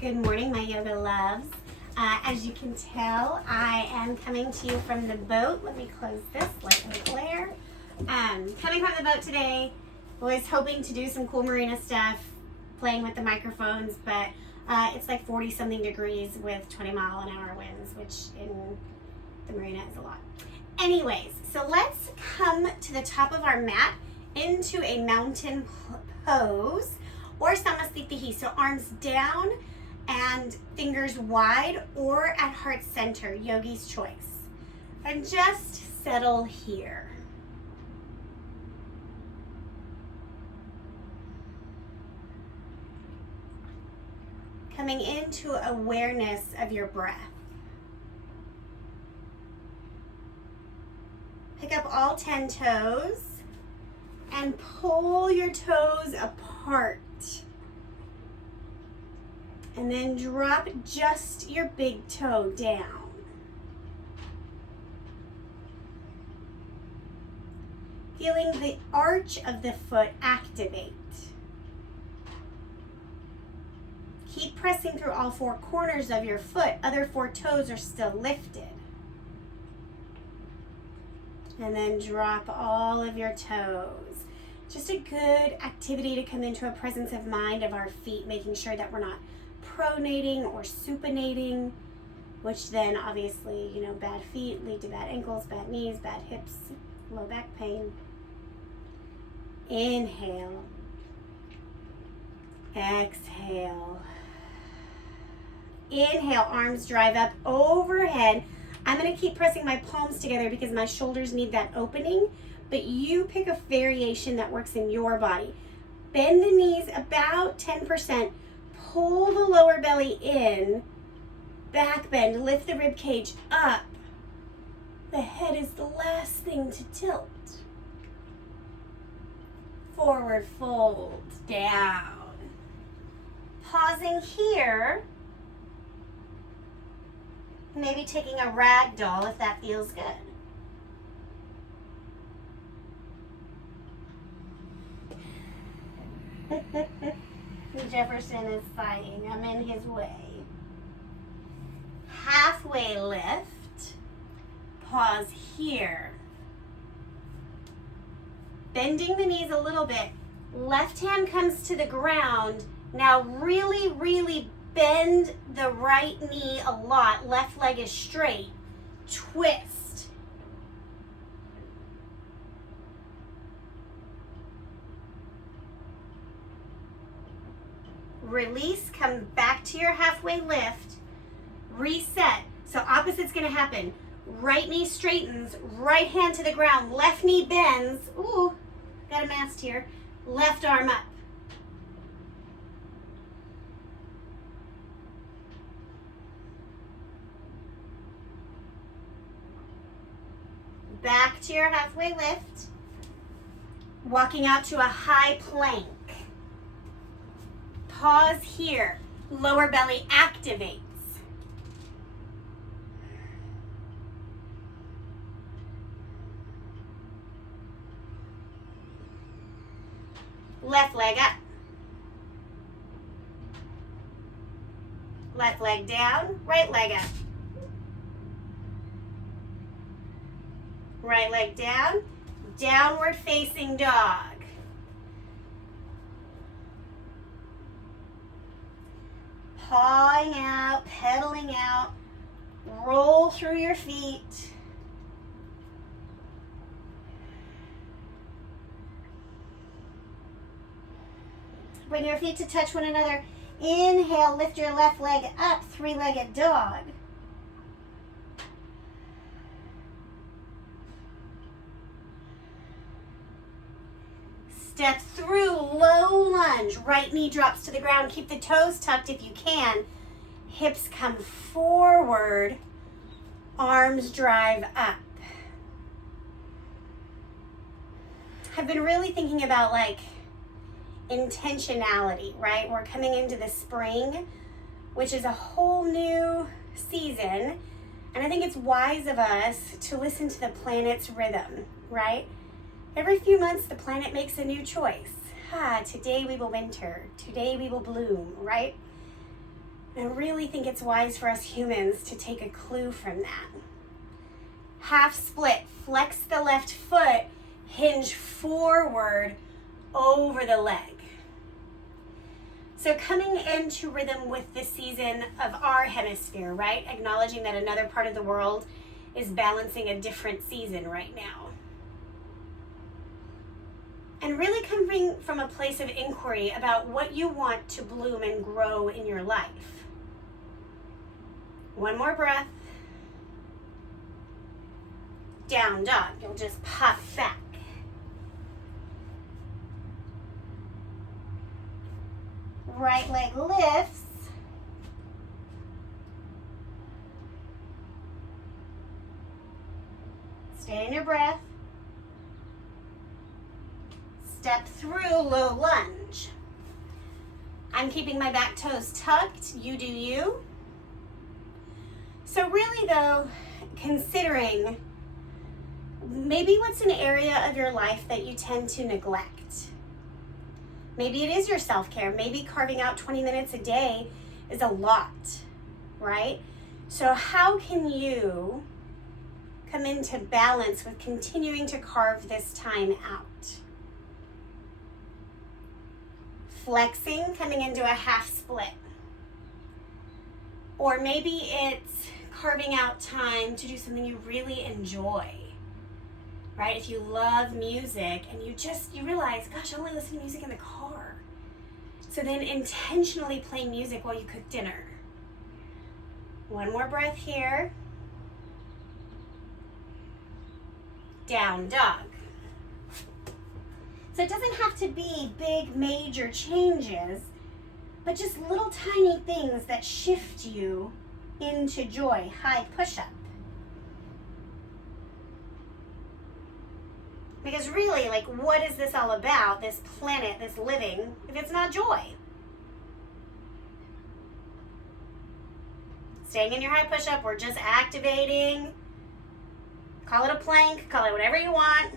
Good morning, my yoga loves. As you can tell, I am coming to you from the boat. Let me close this, let me glare. Coming from the boat today, was hoping to do some cool marina stuff, playing with the microphones, but it's like 40 something degrees with 20-mile-an-hour winds, which in the marina is a lot. Anyways, so let's come to the top of our mat into a mountain pose or samasthiti, so arms down and fingers wide or at heart center, yogi's choice. And just settle here. Coming into awareness of your breath. Pick up all 10 toes and pull your toes apart. And then drop just your big toe down. Feeling the arch of the foot activate. Keep pressing through all 4 corners of your foot. Other 4 toes are still lifted. And then drop all of your toes. Just a good activity to come into a presence of mind of our feet, making sure that we're not pronating or supinating, which then obviously, bad feet lead to bad ankles, bad knees, bad hips, low back pain. Inhale. Exhale. Inhale, arms drive up overhead. I'm going to keep pressing my palms together because my shoulders need that opening, but you pick a variation that works in your body. Bend the knees about 10%. Pull the lower belly in, back bend, lift the rib cage up. The head is the last thing to tilt. Forward fold, down. Pausing here. Maybe taking a rag doll if that feels good. Jefferson is sighing. I'm in his way. Halfway lift. Pause here. Bending the knees a little bit. Left hand comes to the ground. Now really bend the right knee a lot. Left leg is straight. Twist. Release, come back to your halfway lift, reset. So opposite's gonna happen. Right knee straightens, right hand to the ground, left knee bends. Ooh, got a mast here. Left arm up. Back to your halfway lift. Walking out to a high plank. Pause here. Lower belly activates. Left leg up. Left leg down, right leg up. Right leg down, downward facing dog. Pawing out, pedaling out, roll through your feet. Bring your feet to touch one another. Inhale, lift your left leg up, 3-legged dog. Step through, low lunge. Right knee drops to the ground. Keep the toes tucked if you can. Hips come forward. Arms drive up. I've been really thinking about intentionality, right? We're coming into the spring, which is a whole new season. And I think it's wise of us to listen to the planet's rhythm, right? Every few months, the planet makes a new choice. Today we will winter. Today we will bloom, right? I really think it's wise for us humans to take a clue from that. Half split, flex the left foot, hinge forward over the leg. So coming into rhythm with the season of our hemisphere, right? Acknowledging that another part of the world is balancing a different season right now. And really coming from a place of inquiry about what you want to bloom and grow in your life. One more breath. Down dog. You'll just pop back. Right leg lifts. Stay in your breath. Step through low lunge. I'm keeping my back toes tucked. You do you. So really though, considering maybe what's an area of your life that you tend to neglect. Maybe it is your self-care. Maybe carving out 20 minutes a day is a lot, right? So how can you come into balance with continuing to carve this time out? Flexing, coming into a half split. Or maybe it's carving out time to do something you really enjoy, right? If you love music and you realize, gosh, I only listen to music in the car. So then intentionally play music while you cook dinner. One more breath here. Down dog. So it doesn't have to be big, major changes, but just little tiny things that shift you into joy. High push-up. Because really, like, what is this all about, this planet, this living, if it's not joy? Staying in your high push-up, we're just activating. Call it a plank, call it whatever you want.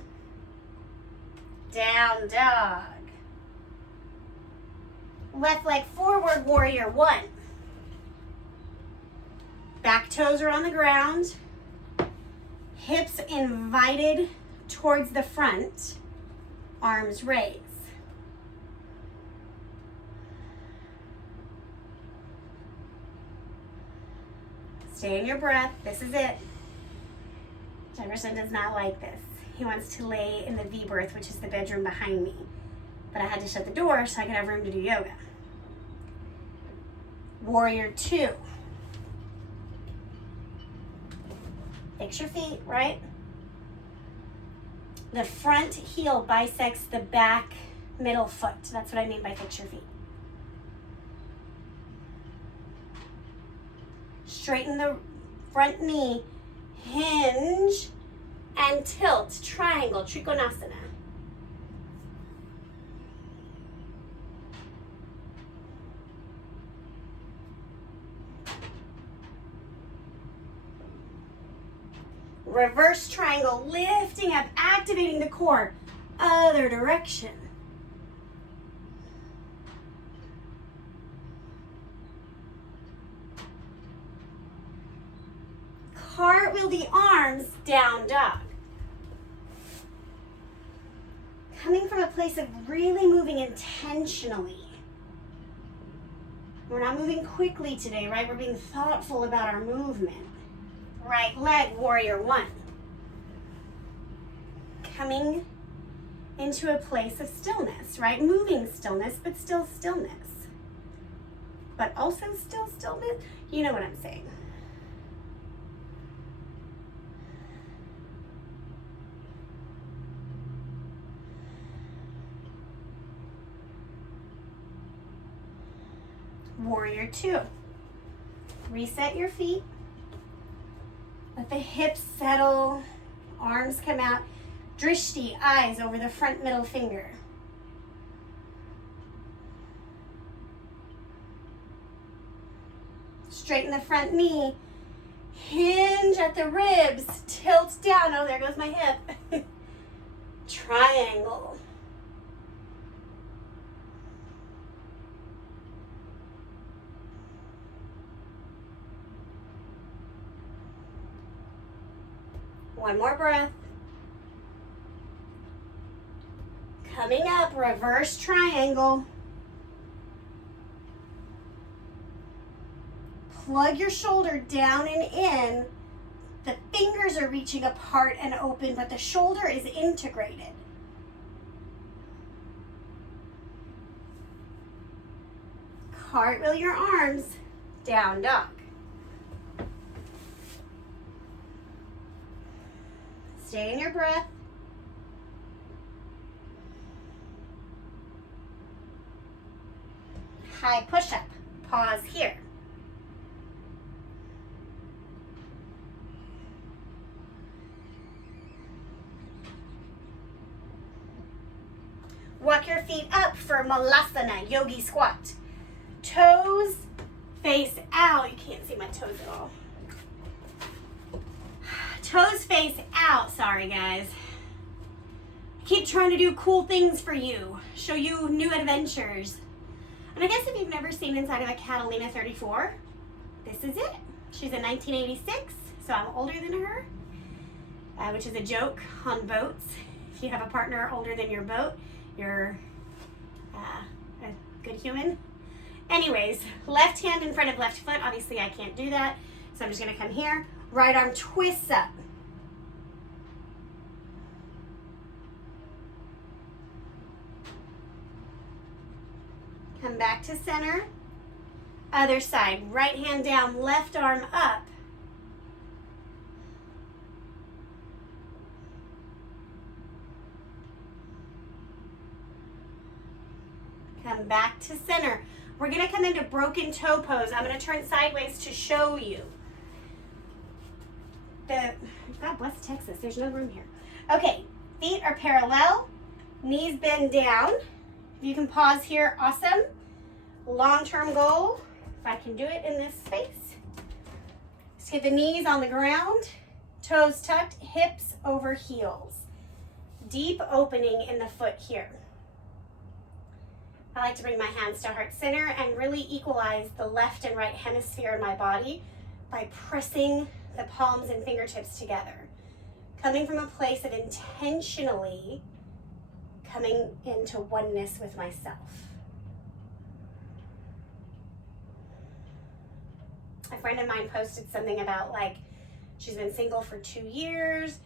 Down dog. Left leg forward, warrior one. Back toes are on the ground. Hips invited towards the front. Arms raise. Stay in your breath. This is it. Jefferson does not like this. He wants to lay in the V-berth, which is the bedroom behind me. But I had to shut the door so I could have room to do yoga. Warrior two. Fix your feet, right? The front heel bisects the back middle foot. That's what I mean by fix your feet. Straighten the front knee, hinge, and tilt, triangle, Trikonasana. Reverse triangle, lifting up, activating the core. Other direction. Cartwheel the arms, down dog. Coming from a place of really moving intentionally. We're not moving quickly today, right? We're being thoughtful about our movement. Right leg, warrior one. Coming into a place of stillness, right? Moving stillness, but still stillness. But also still stillness. You know what I'm saying. Warrior two. Reset your feet. Let the hips settle, arms come out. Drishti, eyes over the front middle finger. Straighten the front knee. Hinge at the ribs. Tilt down. Oh, there goes my hip. Triangle. One more breath. Coming up, reverse triangle. Plug your shoulder down and in. The fingers are reaching apart and open, but the shoulder is integrated. Cartwheel your arms, down dog. Stay in your breath. High push-up. Pause here. Walk your feet up for Malasana, yogi squat. Toes face out. You can't see my toes at all. Toes face out. Sorry, guys. I keep trying to do cool things for you. Show you new adventures. And I guess if you've never seen inside of a Catalina 34, this is it. She's a 1986, so I'm older than her, which is a joke on boats. If you have a partner older than your boat, you're a good human. Anyways, left hand in front of left foot. Obviously, I can't do that, so I'm just going to come here. Right arm twists up. Come back to center. Other side. Right hand down, left arm up. Come back to center. We're going to come into broken toe pose. I'm going to turn sideways to show you. God bless Texas. There's no room here. Okay, feet are parallel. Knees bend down. You can pause here. Awesome. Long-term goal, if I can do it in this space. Just get the knees on the ground. Toes tucked, hips over heels. Deep opening in the foot here. I like to bring my hands to heart center and really equalize the left and right hemisphere in my body by pressing the palms and fingertips together. Coming from a place of intentionally coming into oneness with myself. A friend of mine posted something about like she's been single for 2 years.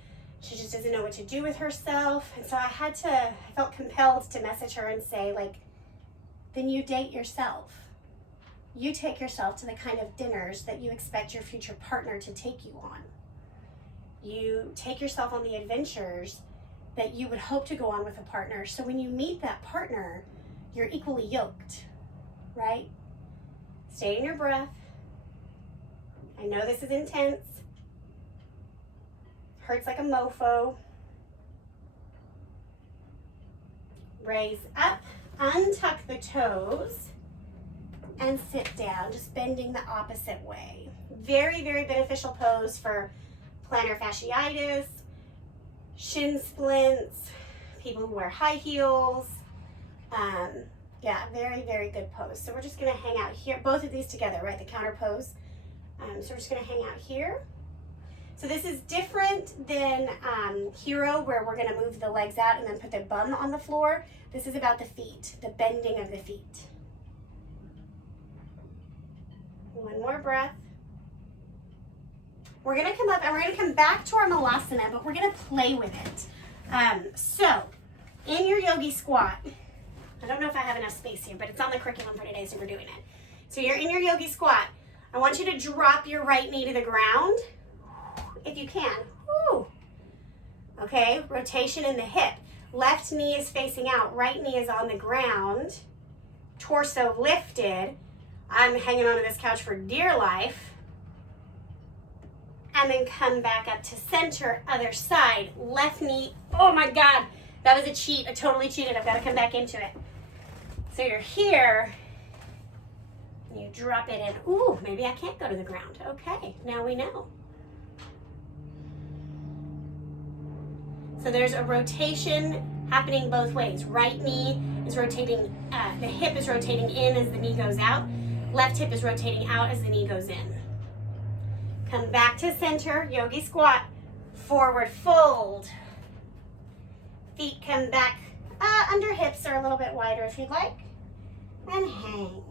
She just doesn't know what to do with herself. And so I felt compelled to message her and say, like, then you date yourself. You take yourself to the kind of dinners that you expect your future partner to take you on. You take yourself on the adventures that you would hope to go on with a partner. So when you meet that partner, you're equally yoked, right? Stay in your breath. I know this is intense. Hurts like a mofo. Raise up, untuck the toes, and sit down, just bending the opposite way. Very, very beneficial pose for plantar fasciitis, shin splints, people who wear high heels. Yeah, very, very good pose. So we're just gonna hang out here, both of these together, right? The counter pose. So we're just gonna hang out here. So this is different than Hero, where we're gonna move the legs out and then put the bum on the floor. This is about the feet, the bending of the feet. One more breath. We're gonna come up and we're gonna come back to our Malasana, but we're gonna play with it. So, in your yogi squat, I don't know if I have enough space here, but it's on the curriculum for today, so we're doing it. So you're in your yogi squat. I want you to drop your right knee to the ground, if you can. Woo. Okay, rotation in the hip. Left knee is facing out, right knee is on the ground. Torso lifted. I'm hanging onto this couch for dear life. And then come back up to center, other side. Left knee, oh my God, that was a cheat. I totally cheated. I've got to come back into it. So you're here, you drop it in. Ooh, maybe I can't go to the ground. Okay, now we know. So there's a rotation happening both ways. Right knee is rotating, the hip is rotating in as the knee goes out. Left hip is rotating out as the knee goes in. Come back to center, yogi squat. Forward fold. Feet come back under hips or a little bit wider if you'd like. And hang.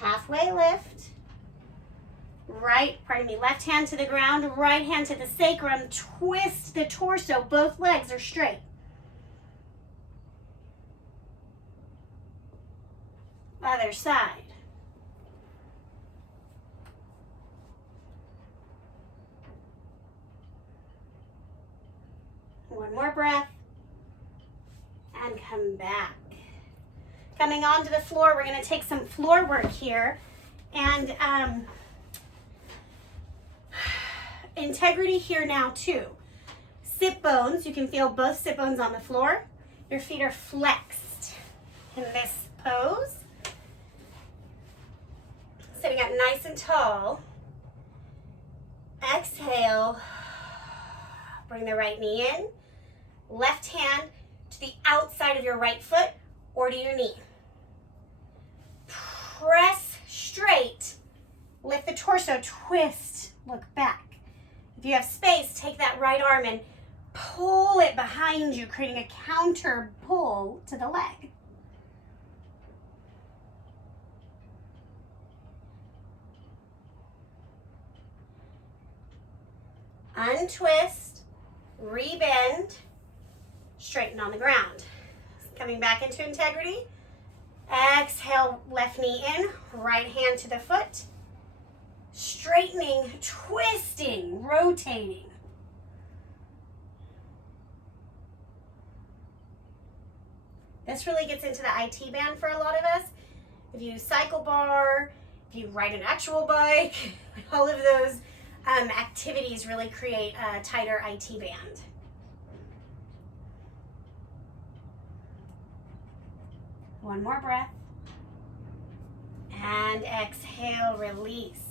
Halfway lift. Left hand to the ground, right hand to the sacrum. Twist the torso, both legs are straight. Other side. One more breath. And come back. Coming onto the floor, we're going to take some floor work here. And integrity here now too. Sit bones, you can feel both sit bones on the floor. Your feet are flexed in this pose. Sitting up nice and tall. Exhale. Bring the right knee in. Left hand to the outside of your right foot or to your knee. Press straight. Lift the torso, twist, look back. If you have space, take that right arm and pull it behind you, creating a counter pull to the leg. Untwist, rebend, straighten on the ground. Coming back into integrity. Exhale, left knee in, right hand to the foot. Straightening, twisting, rotating. This really gets into the IT band for a lot of us. If you cycle bar, if you ride an actual bike, all of those activities really create a tighter IT band. One more breath. And exhale, release.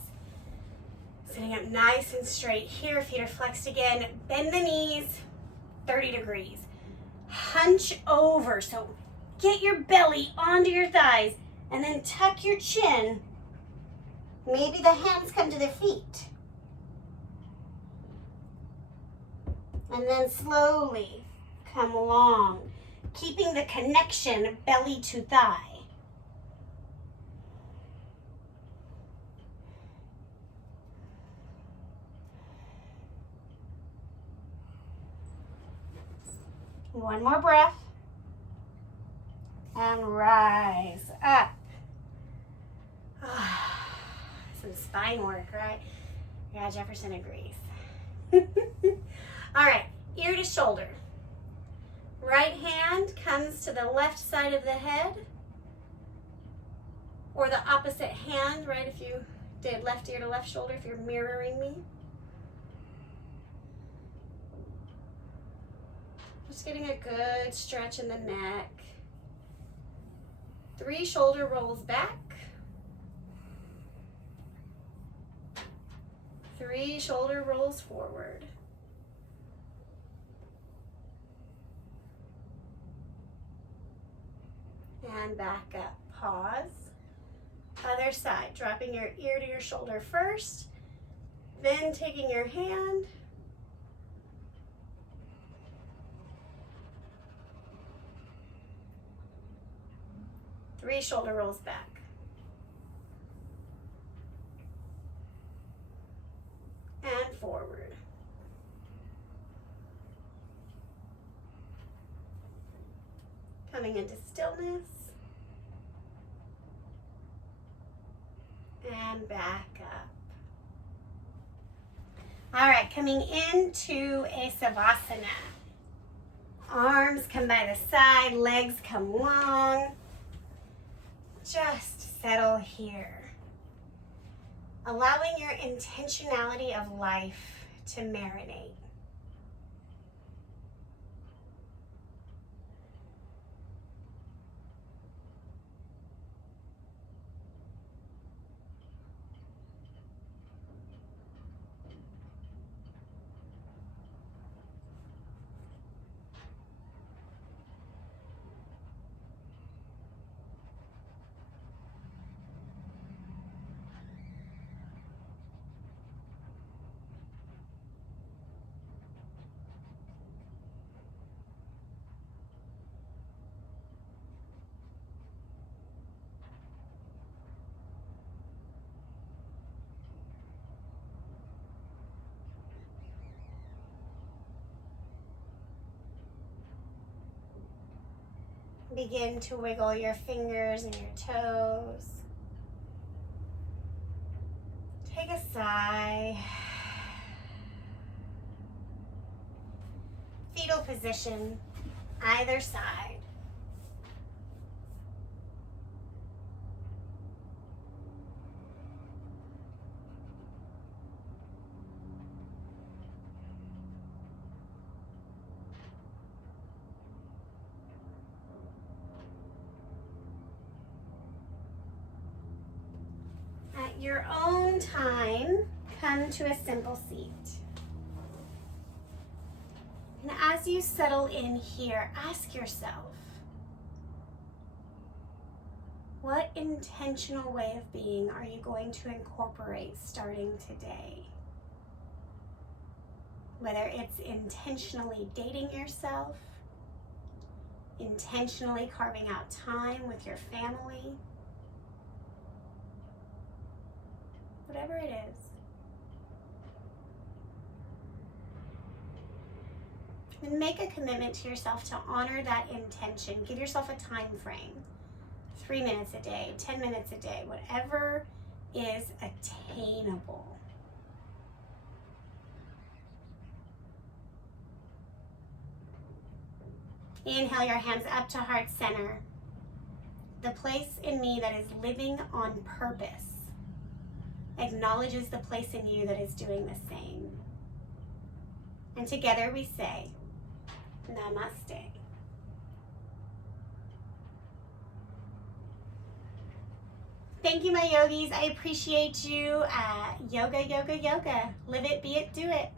Sitting up nice and straight here, feet are flexed again. Bend the knees 30 degrees. Hunch over, so get your belly onto your thighs and then tuck your chin. Maybe the hands come to the feet. And then slowly come along, keeping the connection belly to thigh. One more breath. And rise up. Some spine work, right? Yeah, Jefferson agrees. All right, ear to shoulder. Right hand comes to the left side of the head, or the opposite hand, right? If you did left ear to left shoulder, if you're mirroring me. Just getting a good stretch in the neck. 3 shoulder rolls back. 3 shoulder rolls forward. And back up. Pause. Other side. Dropping your ear to your shoulder first. Then taking your hand. Three shoulder rolls back. And forward. Coming into stillness. And back up. All right, coming into a Savasana. Arms come by the side, legs come long. Just settle here. Allowing your intentionality of life to marinate. Begin to wiggle your fingers and your toes. Take a sigh. Fetal position, either side. At your own time, come to a simple seat. And as you settle in here, ask yourself, what intentional way of being are you going to incorporate starting today? Whether it's intentionally dating yourself, intentionally carving out time with your family, whatever it is. And make a commitment to yourself to honor that intention. Give yourself a time frame. 3 minutes a day, 10 minutes a day, whatever is attainable. Inhale your hands up to heart center. The place in me that is living on purpose acknowledges the place in you that is doing the same. And together we say, Namaste. Thank you, my yogis. I appreciate you. Yoga, yoga, yoga. Live it, be it, do it.